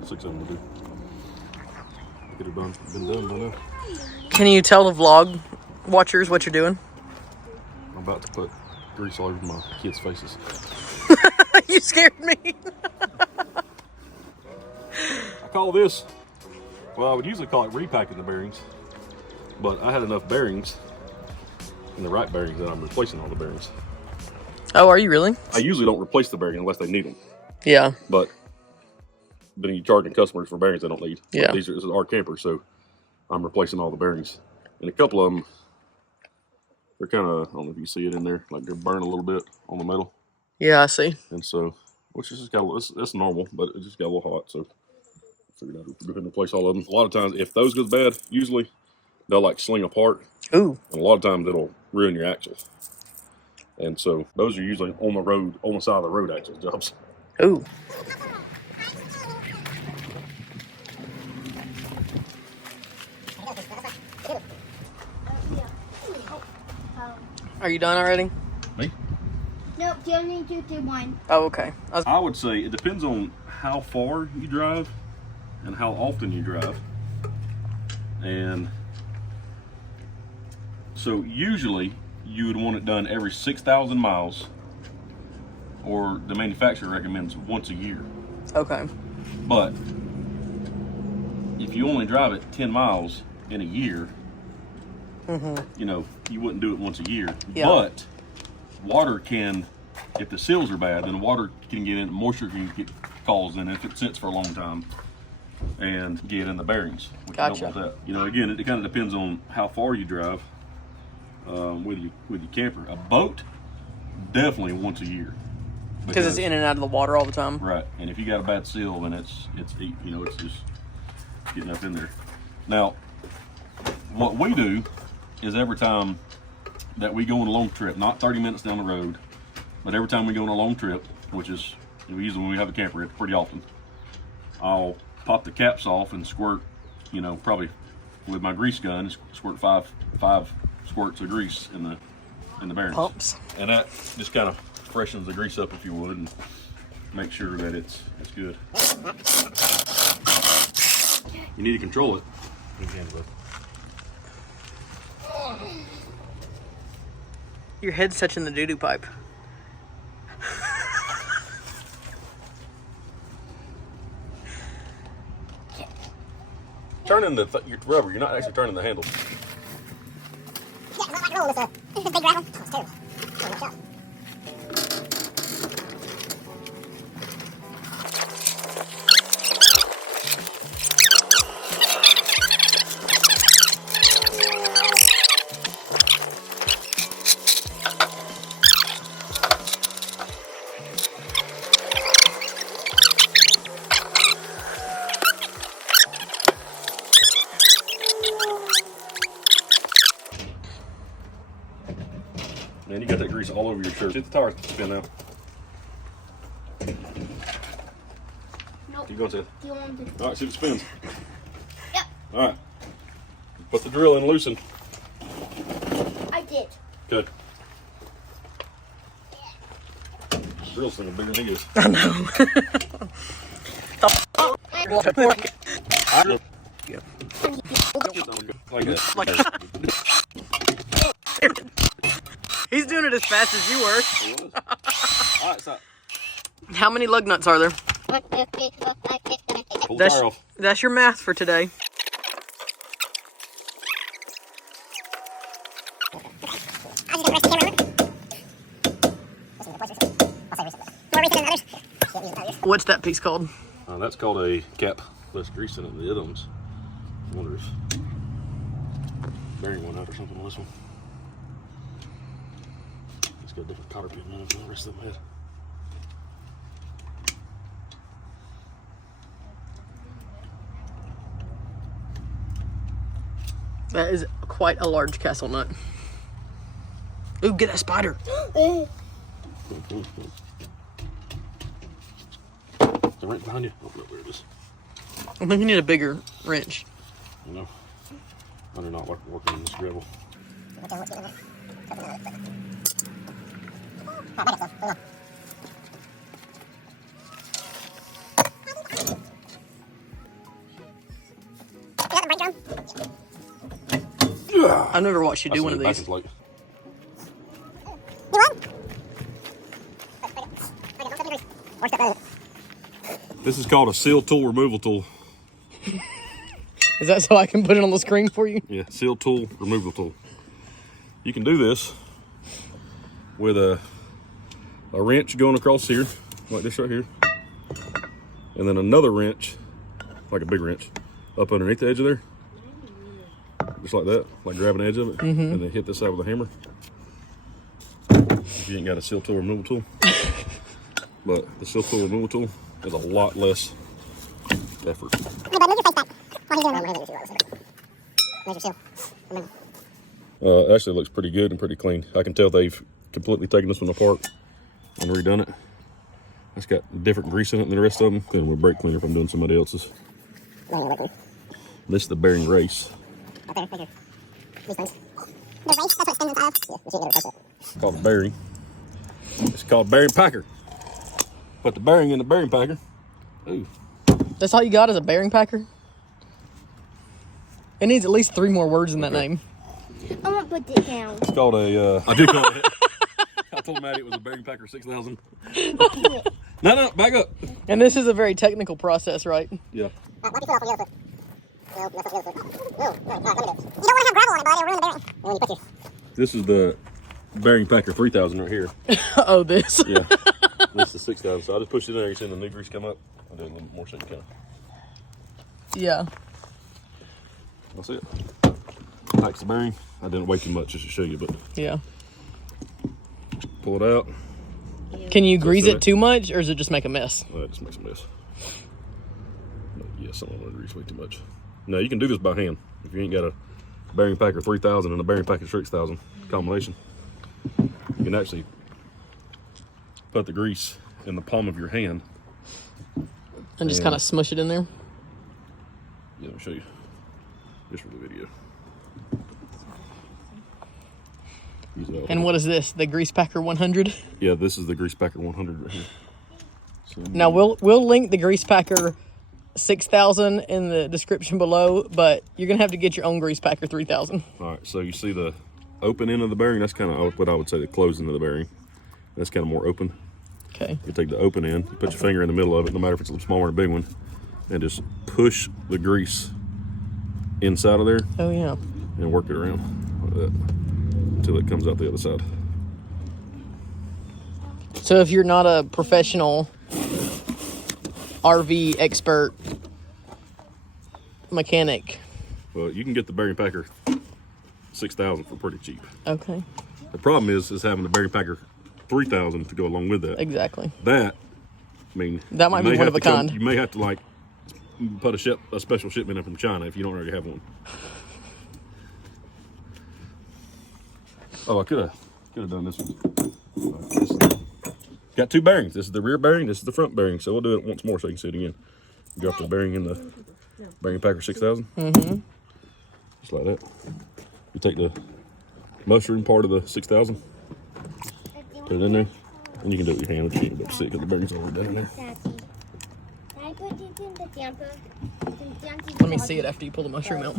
got 6 of them to do. Get it done. Been done by now. Can you tell the vlog watchers what you're doing? I'm about to put grease all over my kids' faces. You scared me. I call this, well, I would usually call it repacking the bearings, but I had enough bearings in the right bearings that I'm replacing all the bearings. Oh, are you really? I usually don't replace the bearing unless they need them. Yeah. But then you're charging customers for bearings they don't need. Yeah. But this is our camper, so I'm replacing all the bearings. And a couple of them, they're kind of, I don't know if you see it in there, like they're burning a little bit on the metal. Yeah, I see. And so, which is just got a little, it's normal, but it just got a little hot. So I figured I'd go ahead and replace all of them. A lot of times, if those goes bad, usually they'll like sling apart. Ooh. And a lot of times it'll ruin your axles. And so those are usually on the road, on the side of the road axle jobs. Ooh. Are you done already? Me? Nope, you only need to do one. Oh, okay. I would say it depends on how far you drive and how often you drive. And so usually you would want it done every 6,000 miles, or the manufacturer recommends once a year. Okay. But if you only drive it 10 miles in a year, you know, you wouldn't do it once a year. Yeah. But water can, if the seals are bad, then water can get in, moisture can get caused in if it sits for a long time and get in the bearings. Which Gotcha. You don't want that. You know, again, it kind of depends on how far you drive with your camper. A boat, definitely once a year. Because it's in and out of the water all the time. Right, and if you got a bad seal, then it's you know, it's just getting up in there. Now, what we do is every time that we go on a long trip, not 30 minutes down the road, but every time we go on a long trip, which is usually when we have a camper, it's pretty often, I'll pop the caps off and squirt, you know, probably with my grease gun, squirt five squirts of grease in the bearings. Pumps. And that just kind of freshens the grease up, if you would, and make sure that it's good. You need to control it. Your head's touching the doo-doo pipe. Turning your rubber, you're not actually turning the handle. Man, you got that grease all over your shirt. Get the tires spin now. Nope. Keep going, Seth. Do you want to? All right, see if it spins. Yep. All right. Put the drill in, loosen. I did. Good. The drill's thing bigger than he is. I know. Like that. Like, he's doing it as fast as you were. It was. All right, stop. How many lug nuts are there? Pull the tire off. That's your math for today. What's that piece called? That's called a cap. Less grease in it than the other ones. I wonder if bearing one out or something on this one. It's got a different cotter pin on it than the rest of them had. That is quite a large castle nut. Ooh, get that spider. They're right behind you. Oh, no, there it is. I think you need a bigger wrench. I know. I do not like working in this gravel. I've never watched you do one of these. This is called a seal tool removal tool. Is that so I can put it on the screen for you? Yeah, seal tool removal tool. You can do this with a wrench going across here, like this right here, and then another wrench, like a big wrench, up underneath the edge of there, just like that, like grabbing the edge of it, and then hit this side with a hammer. If you ain't got a seal tool removal tool, but the seal tool removal tool is a lot less effort. It actually looks pretty good and pretty clean. I can tell they've completely taken this one apart and redone it. It's got different grease in it than the rest of them. Then we'll brake cleaner if I'm doing somebody else's. This is the bearing race. It's called a bearing. It's called bearing packer. Put the bearing in the bearing packer. Ooh. That's all you got is a bearing packer? It needs at least 3 more words in that name. I'm gonna put it down. It's called a, I do call it. I told Maddie it was a bearing packer 6000. No, back up. And this is a very technical process, right? Yeah. You don't want to have gravel on it, bud. It'll ruin the bearing. This is the bearing packer 3000 right here. Oh, this. Yeah. This is 6000. So I just pushed it in there. You see the new grease come up. I'll do a little more so you can. Yeah. That's it. Packs the bearing. I didn't weigh too much just to show you, but Yeah. pull it out. Can you grease it too much, or does it just make a mess? It just makes a mess. But yeah, some of them grease way too much. Now you can do this by hand. If you ain't got a bearing packer 3000 and a bearing packer 6000 combination, you can actually put the grease in the palm of your hand And just kind of smush it in there? Yeah, let me show you. Just for the video. And what is this? The Grease Packer 100? Yeah, this is the Grease Packer 100 right here. So, Now we'll link the Grease Packer 6000 in the description below, but you're gonna have to get your own Grease Packer 3000. all right, so you see the open end of the bearing? That's kind of what I would say the closed end of the bearing. That's kind of more open. Okay. You take the open end, you put your finger in the middle of it, no matter if it's a little smaller or a big one, and just push the grease inside of there Oh yeah. and work it around like that until it comes out the other side. So if you're not a professional RV expert mechanic. Well, you can get the bearing packer 6000 for pretty cheap. Okay. The problem is having the bearing packer 3000 to go along with that. Exactly. That, I mean, That might you be may one have of a to kind. You may have to like put a special shipment in from China if you don't already have one. Oh, I could have done this one. Got two bearings. This is the rear bearing. This is the front bearing. So we'll do it once more so you can see it again. Drop the bearing in the bearing packer 6000. Mm-hmm. Just like that. You take the mushroom part of the 6000, put it in there, and you can do it with your hand. You can't be able to see it because the bearing's already down in there. Can I put it in the damper? Let me see it after you pull the mushroom out.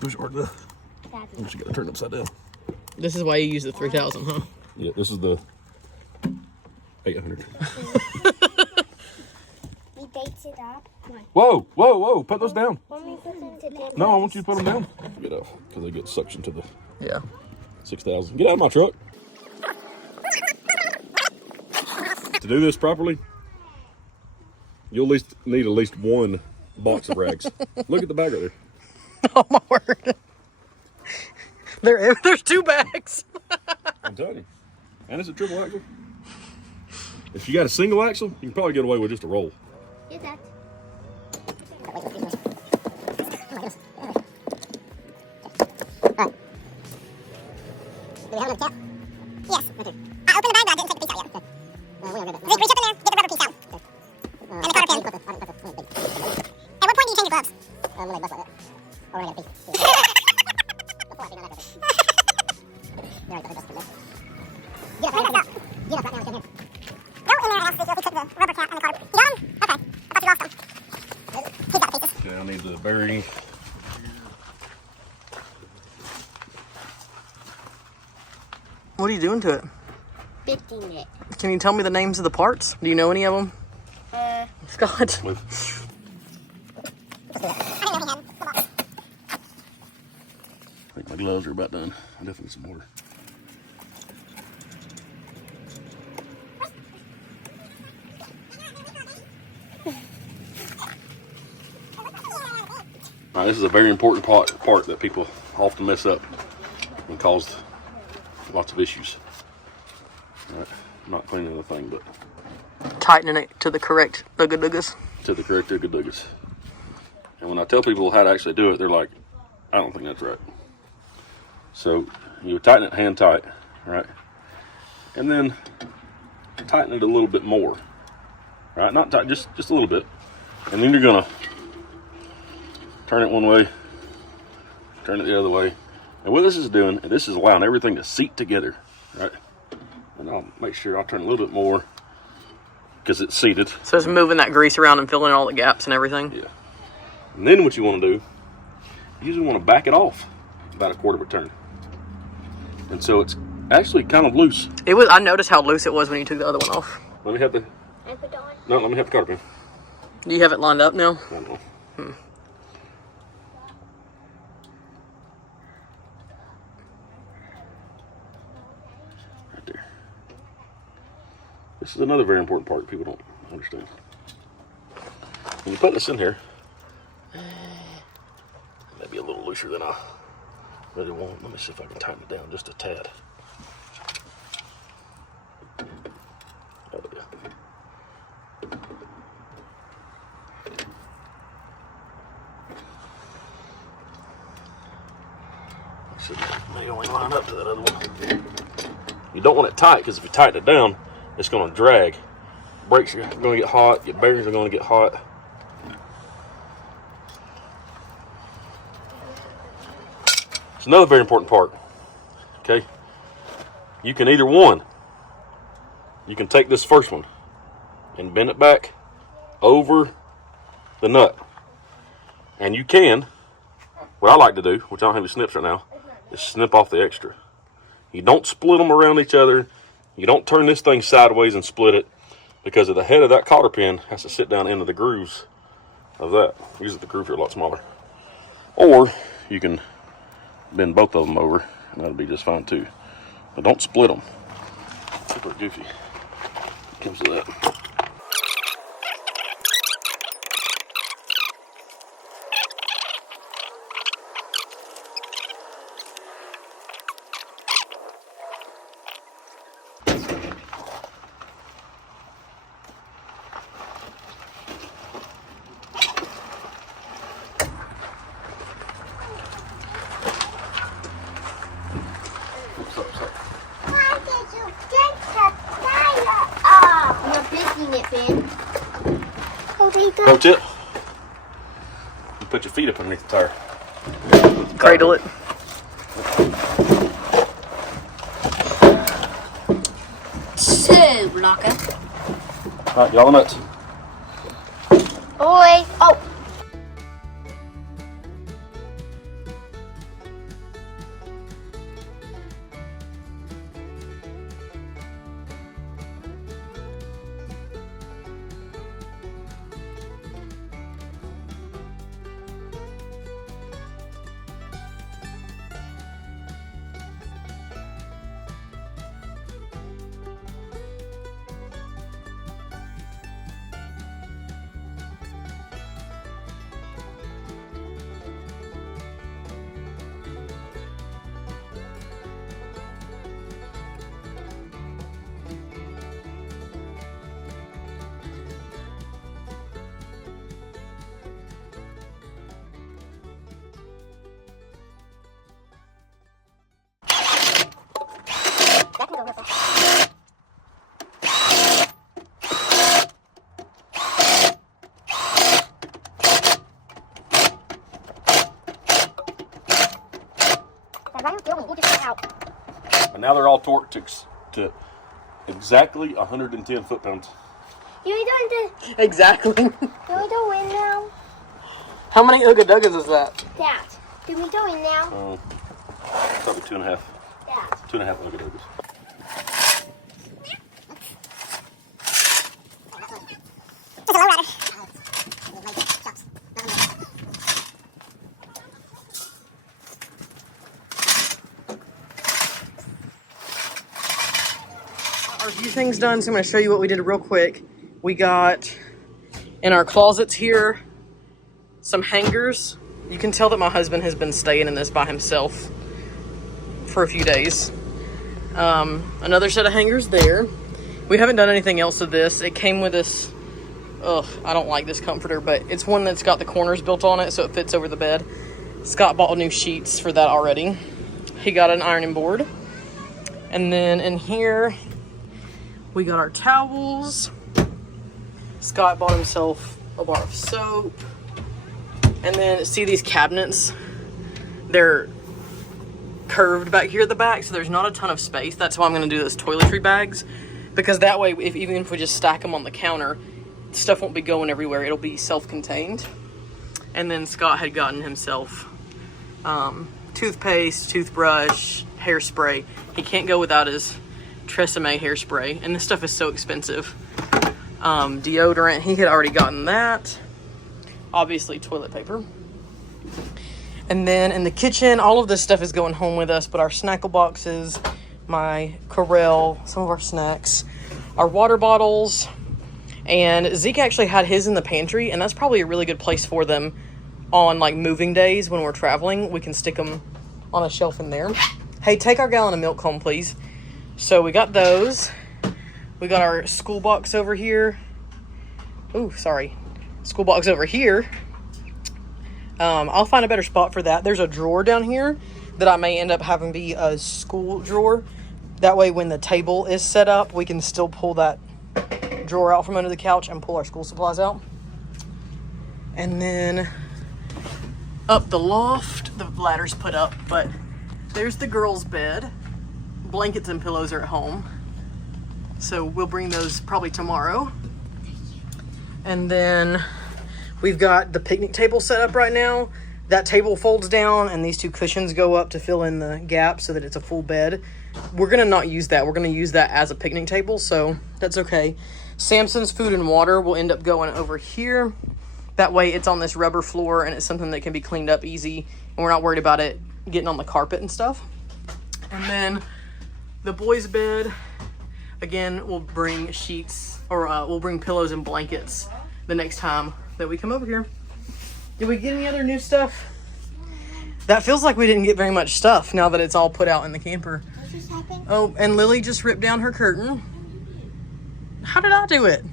Push hard enough. You just got to turn it upside down. This is why you use the 3000, huh? Yeah, this is the 800. We baked it up. Whoa, whoa, whoa! Put those down. Want me to put them to damper? No, I want you to put them down. Get off, because they get suction to the Yeah. 6000. Get out of my truck. To do this properly, you'll need at least one box of rags. Look at the bag right there. Oh my word. There's two bags. I'm telling you. And it's a triple axle. If you got a single axle, you can probably get away with just a roll. Get that. Do we have another cap? Yes. Okay. I opened the bag, but I didn't take the piece out yet. Reach up in there, get the rubber piece out. And the cotter pin. At what point do you change your gloves? When they bust like that. Or when I get a piece. Before I do not like that. You already got the dust in there. Get up right now. Get up right now and come here. Go in there and I'll see if we took the rubber cap and the cotter pin. You got them? Okay. I thought you lost them. He's got the pieces. Okay, I need the bearing What are you doing to it? Fitting it. Can you tell me the names of the parts? Do you know any of them? Scott. Move. I think my gloves are about done. I definitely need some water. All right, this is a very important part that people often mess up and cause lots of issues. All right, I'm not cleaning the thing, but Tightening it to the correct dugga-duggas. to the correct dugga-duggas. And when I tell people how to actually do it, they're like, I don't think that's right. So you tighten it hand tight, right? And then tighten it a little bit more, right? Not tight, just a little bit. And then you're gonna turn it one way, turn it the other way. And what this is doing, and this is allowing everything to seat together, right? And I'll make sure I turn a little bit more because it's seated. So it's moving that grease around and filling all the gaps and everything. Yeah. And then what you want to do, you usually want to back it off about a quarter of a turn. And so it's actually kind of loose. It was. I noticed how loose it was when you took the other one off. Let me have the, I put on. no, let me have the cotter pin. Do you have it lined up now? I don't know. Right there. This is another very important part that people don't understand. When you put this in here, maybe a little looser than I really want. Let me see if I can tighten it down just a tad. That'll do. May only line up to that other one. You don't want it tight because if you tighten it down, it's going to drag. Brakes are going to get hot. Your bearings are going to get hot. It's another very important part. Okay, you can either one. You can take this first one and bend it back over the nut, and you can. What I like to do, which I don't have any snips right now, is snip off the extra. You don't split them around each other. You don't turn this thing sideways and split it, because of the head of that cotter pin has to sit down into the grooves of that. Usually the grooves are a lot smaller. Or you can bend both of them over, and that'll be just fine too. But don't split them. Super goofy. It comes to that. Why did you take the tire off? You're picking it, Ben. Oh, there you go. Pro tip. You put your feet up underneath the tire. Cradle it. So, blocker. Alright, get all the nuts. Boy. Oh. That can go real fast. That right here, we'll just get out. And now they're all torqued to exactly 110 foot-pounds. You doing the? Exactly. Do we do it now? How many ugga-duggas is that? That. Do we do it now? Probably 2.5. That. 2.5 ugga-duggas. Our few things done, so I'm going to show you what we did real quick. We got in our closets here some hangers. You can tell that my husband has been staying in this by himself for a few days. Another set of hangers there. We haven't done anything else with this. It came with this, I don't like this comforter, but it's one that's got the corners built on it so it fits over the bed. Scott bought new sheets for that already. He got an ironing board. And then in here, we got our towels. Scott bought himself a bar of soap. And then see these cabinets? They're curved back here at the back, so there's not a ton of space. That's why I'm gonna do those toiletry bags, because that way, even if we just stack them on the counter, stuff won't be going everywhere. It'll be self-contained. And then Scott had gotten himself toothpaste, toothbrush, hairspray. He can't go without his Tresemme hairspray, and this stuff is so expensive. Deodorant, he had already gotten that. Obviously toilet paper. And then in the kitchen, all of this stuff is going home with us, but our snackle boxes, my Corel, some of our snacks, our water bottles, and Zeke actually had his in the pantry, and that's probably a really good place for them on like moving days when we're traveling. We can stick them on a shelf in there. Hey, take our gallon of milk home, please. So we got those. We got our school box over here. Ooh, sorry. School box over here. I'll find a better spot for that. There's a drawer down here that I may end up having be a school drawer. That way when the table is set up, we can still pull that drawer out from under the couch and pull our school supplies out. And then up the loft, the ladder's put up, but there's the girls' bed. Blankets and pillows are at home. So we'll bring those probably tomorrow. And then we've got the picnic table set up right now. That table folds down and these two cushions go up to fill in the gap so that it's a full bed. We're gonna not use that. We're gonna use that as a picnic table, so that's okay. Samson's food and water will end up going over here. That way it's on this rubber floor and it's something that can be cleaned up easy and we're not worried about it getting on the carpet and stuff. And then the boys' bed, again, we'll bring sheets, or we'll bring pillows and blankets the next time that we come over here. Did we get any other new stuff? That feels like we didn't get very much stuff now that it's all put out in the camper. What just happened? Oh, and Lily just ripped down her curtain. How did I do it?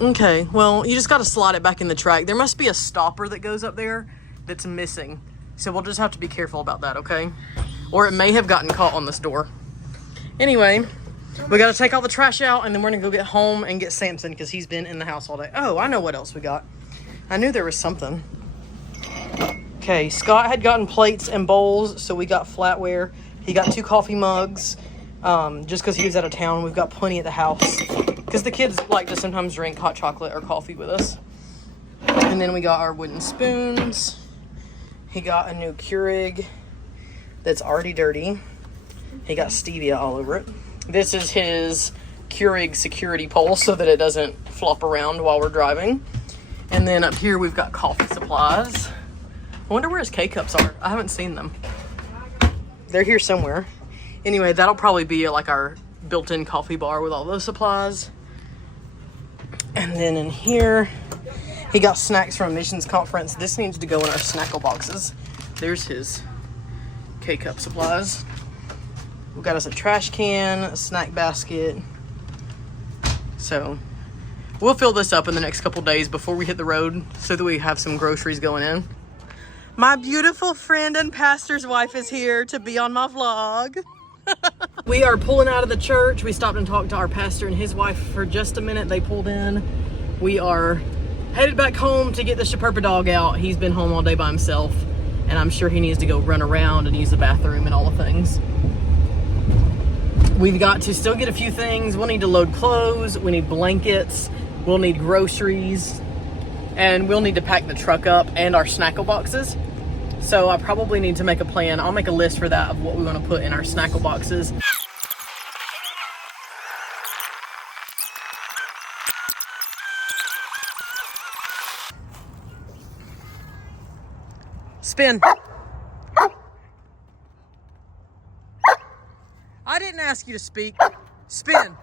Okay, well, you just got to slide it back in the track. There must be a stopper that goes up there that's missing. So we'll just have to be careful about that, okay? Or it may have gotten caught on this door. Anyway, we got to take all the trash out, and then we're going to go get home and get Samson because he's been in the house all day. Oh, I know what else we got. I knew there was something. Okay, Scott had gotten plates and bowls, so we got flatware. He got 2 coffee mugs just because he was out of town. We've got plenty at the house because the kids like to sometimes drink hot chocolate or coffee with us. And then we got our wooden spoons. He got a new Keurig that's already dirty. He got stevia all over it. This is his Keurig security pole so that it doesn't flop around while we're driving. And then up here we've got coffee supplies. I wonder where his K-cups are. I haven't seen them. They're here somewhere. Anyway, that'll probably be like our built-in coffee bar with all those supplies. And then in here, he got snacks from a missions conference. This needs to go in our snackle boxes. There's his K-cup supplies. We got us a trash can, a snack basket. So we'll fill this up in the next couple days before we hit the road so that we have some groceries going in. My beautiful friend and pastor's wife is here to be on my vlog. We are pulling out of the church. We stopped and talked to our pastor and his wife for just a minute. They pulled in. We are headed back home to get the Shepherd dog out. He's been home all day by himself, and I'm sure he needs to go run around and use the bathroom and all the things. We've got to still get a few things. We'll need to load clothes. We need blankets. We'll need groceries. And we'll need to pack the truck up and our snackle boxes. So I probably need to make a plan. I'll make a list for that of what we want to put in our snackle boxes. Spin. I didn't ask you to speak. Spin.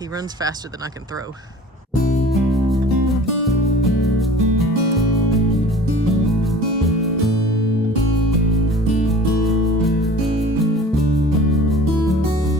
He runs faster than I can throw.